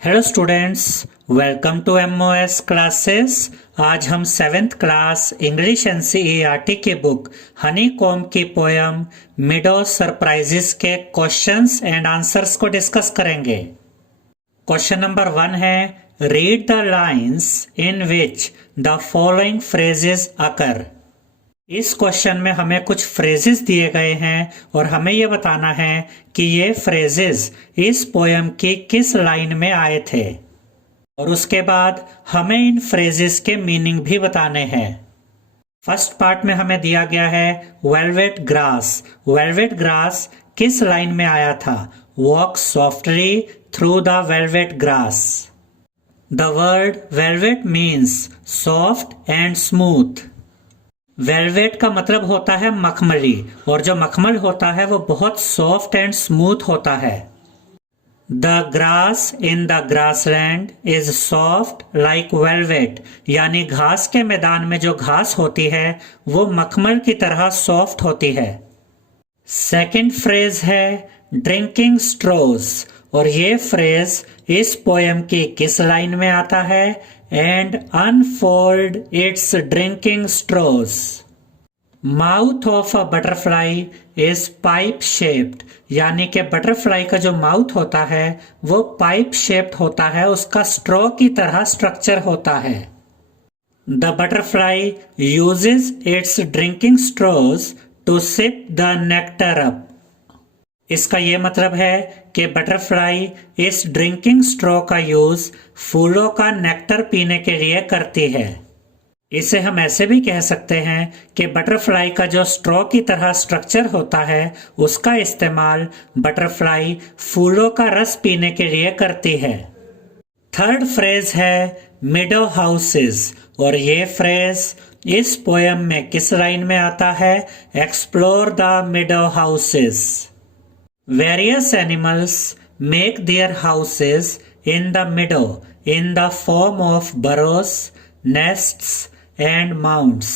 Hello students, welcome to MOS classes. आज हम 7th class English NCERT की book honeycomb की poem meadow surprises के questions and answers को discuss करेंगे। क्वेश्चन नंबर 1 है, read the lines in which the following phrases occur. इस क्वेश्चन में हमें कुछ फ्रेजेस दिए गए हैं और हमें यह बताना है कि ये फ्रेजेस इस पोयम की किस लाइन में आए थे, और उसके बाद हमें इन फ्रेजेस के मीनिंग भी बताने हैं। फर्स्ट पार्ट में हमें दिया गया है वेलवेट ग्रास। वेलवेट ग्रास किस लाइन में आया था? Walk softly through the velvet grass. The word velvet means soft and smooth. Velvet का मतलब होता है मखमली, और जो मखमल होता है वो बहुत सॉफ्ट एंड स्मूथ होता है। The grass in the grassland is soft like velvet, यानी घास के मैदान में जो घास होती है वो मखमल की तरह सॉफ्ट होती है। सेकंड फ्रेज है ड्रिंकिंग स्ट्रोज, और ये फ्रेज इस पोयम की किस लाइन में आता है? And unfold its drinking straws. Mouth of a butterfly is pipe shaped, यानी कि बटरफ्लाई का जो माउथ होता है वो पाइप शेप्ड होता है, उसका स्ट्रॉ की तरह स्ट्रक्चर होता है। The butterfly uses its drinking straws to sip the nectar up. इसका ये मतलब है कि बटरफ्लाई इस ड्रिंकिंग स्ट्रॉ का यूज फूलों का नेक्टर पीने के लिए करती है। इसे हम ऐसे भी कह सकते हैं कि बटरफ्लाई का जो स्ट्रॉ की तरह स्ट्रक्चर होता है उसका इस्तेमाल बटरफ्लाई फूलों का रस पीने के लिए करती है। थर्ड फ्रेज है मिडो हाउसेस, और ये फ्रेज इस पोयम में किस लाइन में आता है? Explore the मिडो houses. Various animals make their houses in the meadow in the form of burrows, nests and mounds.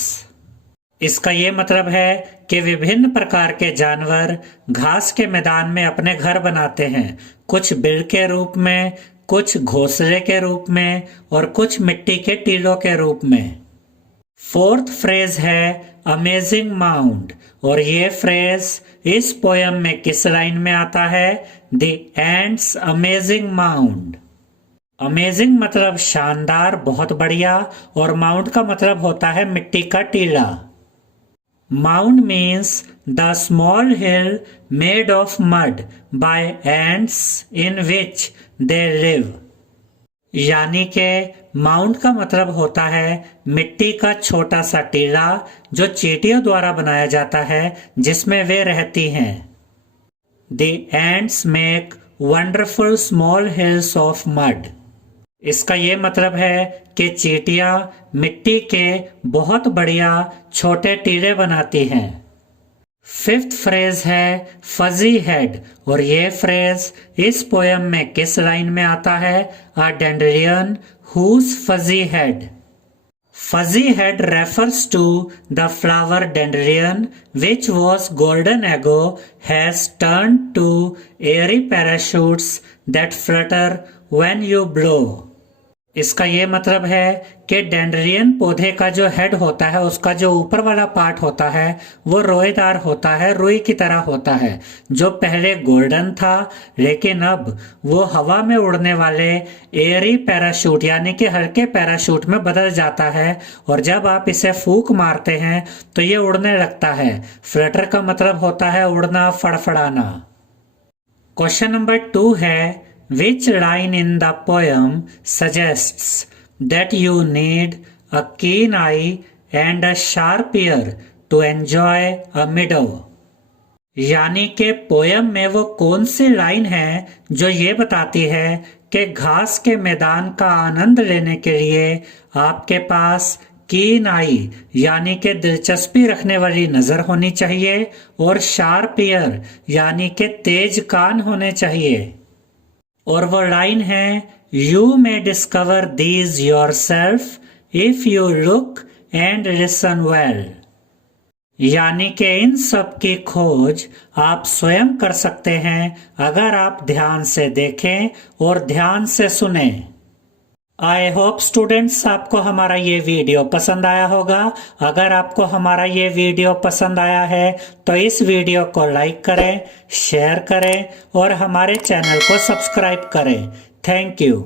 इसका ये मतलब है कि विभिन्न प्रकार के जानवर घास के मैदान में अपने घर बनाते हैं, कुछ बिल के रूप में, कुछ घोंसले के रूप में और कुछ मिट्टी के टीलों के रूप में। फोर्थ फ्रेज है अमेजिंग माउंड, और ये फ्रेज इस पोयम में किस लाइन में आता है? The ends amazing mound. Amazing मतलब शानदार, बहुत बढ़िया, और माउंड का मतलब होता है मिट्टी का टीला। Mound means the small hill made of mud by ants in which they live, यानी कि माउंड का मतलब होता है मिट्टी का छोटा सा टीला जो चींटियों द्वारा बनाया जाता है जिसमें वे रहती हैं। The ends make wonderful small hills of mud. इसका ये मतलब है कि चींटियां मिट्टी के बहुत बढ़िया छोटे टीले बनाती हैं। फिफ्थ फ्रेज है फजी हेड, और ये फ्रेज इस पोयम में किस लाइन में आता है? अ डेंड्रियन whose fuzzy head. Fuzzy head refers to the flower dendrian which was golden ago has turned to airy parachutes that flutter when you blow. इसका ये मतलब है कि डेंड्रियन पौधे का जो हेड होता है उसका जो ऊपर वाला पार्ट होता है वो रोएदार होता है, रुई की तरह होता है, जो पहले गोल्डन था लेकिन अब वो हवा में उड़ने वाले एयरी पैराशूट यानी कि हल्के पैराशूट में बदल जाता है, और जब आप इसे फूंक मारते हैं तो ये उड़ने लगता है। फ्लटर का मतलब होता है उड़ना, फड़फड़ाना। क्वेश्चन नंबर 2 है, which line in the poem suggests that you need a keen eye and a sharp ear to enjoy a meadow? यानी कि पोयम में वो कौन सी लाइन है जो ये बताती है कि घास के मैदान का आनंद लेने के लिए आपके पास कीन आई यानी कि दिलचस्पी रखने वाली नजर होनी चाहिए, और शार्प ईयर यानी कि तेज कान होने चाहिए। और वो लाइन है you may discover these your self if you look and listen well, यानी कि इन सब की खोज आप स्वयं कर सकते हैं अगर आप ध्यान से देखें और ध्यान से सुने। आई होप स्टूडेंट्स आपको हमारा ये वीडियो पसंद आया होगा। अगर आपको हमारा ये वीडियो पसंद आया है तो इस वीडियो को लाइक करें, शेयर करें और हमारे चैनल को सब्सक्राइब करें। Thank you.